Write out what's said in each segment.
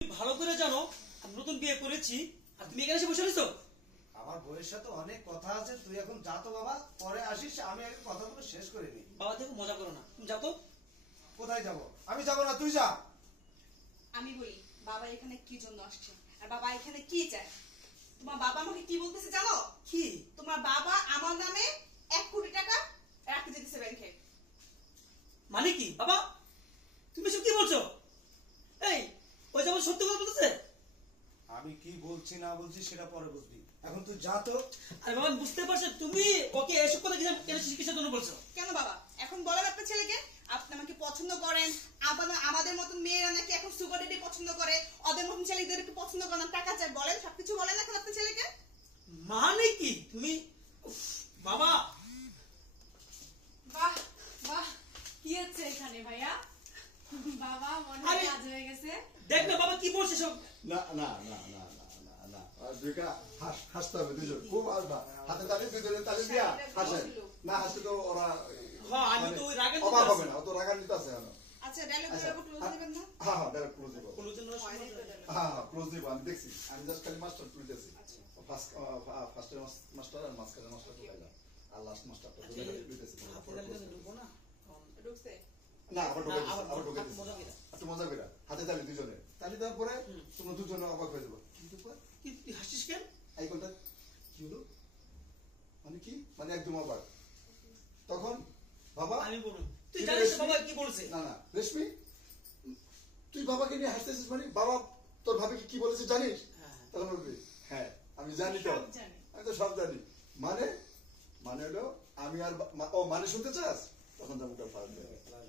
ভালো করে জানো আমি নতুন বিয়ে করেছি আর তুমি এখানে এসে বসে রয়েছো। আমার বউয়ের সাথে অনেক কথা আছে, তুই এখন যা তো বাবা, পরে আসিস। আমি আগে কথাগুলো শেষ করে নিই। বাবা দেখো মজা করো না, তুমি যাও তো। কোথায় যাব? আমি যাব না, তুই যা। আমি বলি বাবা এখানে কি জন্য আসছে আর বাবা এখানে কি চায়? তোমার বাবা আমাকে কি বলতেছে জানো? কি? তোমার বাবা আমার নামে 1 কোটি টাকা রাখতে দিতেছে ব্যাংকে। মানে কি বাবা, তুমি সব কি বলছো? এই ওই যেমন সত্যি কথা বলতেছে। আমি কি বলছি না বলছি সেটা পরে বুঝবি, এখন তুই যা তো। আরে বাবা বুঝতে পারছো, তুমি ওকে এসব কথা কিসের জন্য বলছো? কেন বাবা এখন বলেন আপনার ছেলেকে আপনি আমাকে পছন্দ করেন, আমাদের মতন মেয়েরা নাকি এখন সুগার ডেডি পছন্দ করে, ওদের মতন ছেলেদের একটু পছন্দ করেন, টাকা চাই, বলেন সবকিছু বলেন এখন আপনার ছেলেকে। মানে কি তুমি? উফ, বাবা বাহ বাহ, কি হচ্ছে এখানে ভাইয়া? বাবা মনে হয় কাজ হয়ে গেছে। দেখ না বাবা কি বলছে সব। না না না না না না না দুইটা হাসতে হবে, দুজন খুব আসবা, হাতে তালি দুজনে তালি দিয়া হাসে না, হাসতে তো ওরা হ্যাঁ আমি তো ওই রাগে অবাক হবে না, অত রাগান্বিত আছে কেন? আচ্ছা ডায়লগ ক্লোজ দিবেন না? হ্যাঁ হ্যাঁ ডাইরেক্ট ক্লোজ দিব, কোনো জন্য হ্যাঁ হ্যাঁ ক্লোজ দিব। আমি দেখছি, আমি জাস্ট খালি মাস্টার তুলতেছি, ফার্স্টের মাস্টার আর মাঝখানের মাস্টার তুলাইলাম আর লাস্ট মাস্টারটা তুলতেছি। ঢুকবো না ঢুকছে না আবার ঢুকে দিচ্ছি একটু মজা করে হাতে তালি দুজনে তালি দেওয়ার পরে তোমরা দুজনে অবাক হয়ে যাবো। কিন্তু কি তুই হাসিস কেন? এই কোনটা কি হলো, মানে কি, মানে একদম অবাক। তখন বাবা আমি বলুন তুই জানিস বাবা কি বলছে? না না রেশমি, তুই বাবাকে নিয়ে হাসতেছিস মানে বাবা তোর ভাবিকে কি বলেছে জানিস? তখন বলবি হ্যাঁ আমি জানি, তো আমি তো সব জানি। মানে মানে হলো আমি আর ও মানে শুনতে চাস? তখন যাবো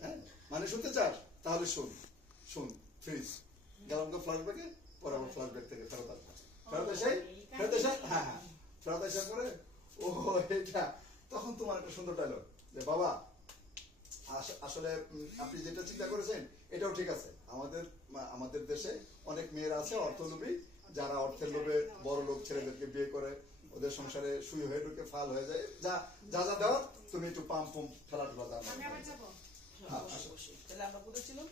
হ্যাঁ মানে শুনতে চাস তাহলে শোন শোন ফ্রিজ গেলাম তো ফ্ল্যাশব্যাকে, পরে আবার ফ্ল্যাশব্যাক থেকে ফেরত আসবো, ফেরত এসে হ্যাঁ হ্যাঁ ফেরত এসে করে ও এটা। তখন তোমার একটা সুন্দর ডায়লগ যে বাবা আসলে আপনি যেটা চিন্তা করেছেন এটাও ঠিক আছে, আমাদের দেশে অনেক মেয়েরা আছে অর্থলোভী, যারা অর্থের লোভে বড় লোক ছেলেদেরকে বিয়ে করে ওদের সংসারে সুই হয়ে ঢুকে ফাল হয়ে যায়, যা যা যা দেওয়ার তুমি একটু পাম্প ফেলা ঢোলা দাও। তাহলে আমরা কোথায় ছিলাম?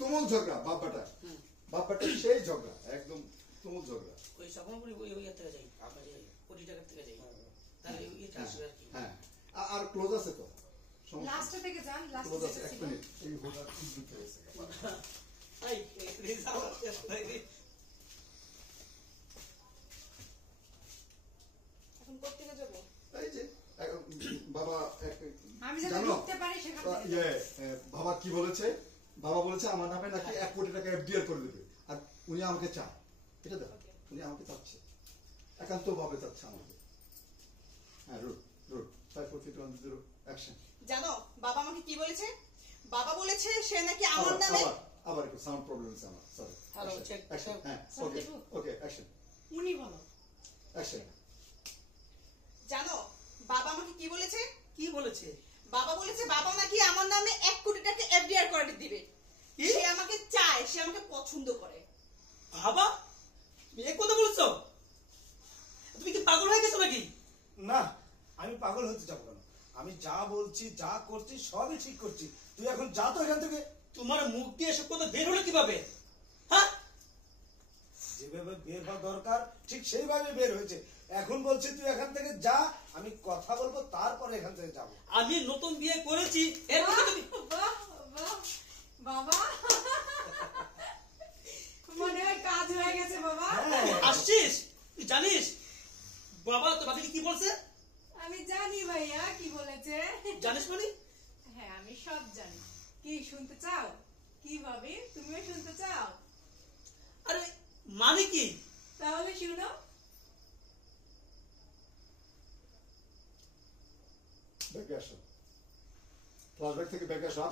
তুমুল ঝগড়া, বাপ্পাটা সেই ঝগড়া, একদম তুমুল ঝগড়া। ওই স্বপ্নপুরি ওই থেকে যাই, আমরা যে কোটি টাকার থেকে যাই, তাহলে এটা আসবে আর কি। হ্যাঁ আর ক্লোজ আছে তো, লাস্ট থেকে যান, লাস্ট ক্লোজ আছে, থেকে এক ছিল। মিনিট এই হোটা খুব দুঃখ হয়েছে। এখন কোত্থেকে যাব? এই যে বাবা আমি যাতে জানো ঢুকতে পারি সেখান থেকে। বাবা কি বলেছে? বাবা বলেছে আমার নামে নাকি 1 কোটি টাকা এফডিআর করে দেবে, আর উনি আমাকে চায়, এটা দেখো উনি আমাকে চাচ্ছে, একান্ত ভাবে চাচ্ছে আমাকে। হ্যাঁ রুট 5 4 3 2 1 0 অ্যাকশন। জানো বাবা আমাকে কি বলেছে? বাবা বলেছে সে নাকি আমার নামে আবার একটু সাউন্ড প্রবলেম আছে আমার, সরি। হ্যালো চেক অ্যাকশন, হ্যাঁ ওকে ওকে অ্যাকশন উনি বলো। অ্যাকশন। জানো বাবা আমাকে কি বলেছে? কি বলেছে? বাবা বলেছে বাবা নাকি আমার নামে 1 কোটি টাকা এফডিআর করে দিবে। সে আমাকে চায়, সে আমাকে পছন্দ করে। বাবা তুমি এই কথা বলছো? তুমি কি পাগল হয়ে গেছো নাকি? না আমি পাগল হতে যাবো কেন? আমি যা বলছি যা করছি সবই ঠিক করছি, তুই এখন যা তো এখান থেকে। তোমার মুখ দিয়ে এসব কথা বের হলো কিভাবে? হ্যাঁ যেভাবে বের হওয়া দরকার ঠিক সেইভাবে বের হয়েছে। এখন বলছি তুই এখান থেকে যা, আমি কথা বলবো তারপরে এখান থেকে যাবো। আমি নতুন বিয়ে করেছি এরপরে তুমি বাহ বাহ বাবা, মনে হয় কাজ হয়ে গেছে বাবা। আসছিস? তুই জানিস বাবা তো বাবাকে কি বলছে? আমি জানি ভাইয়া কি বলেছে। জানিস মানে? হ্যাঁ আমি সব জানি। কি শুনতে চাও? কি ভাবি তুমিও শুনতে চাও? আরে মানে কি? তাহলে শুনো। ব্যাকে আসো, ফ্ল্যাশব্যাক থেকে ব্যাকে আসো।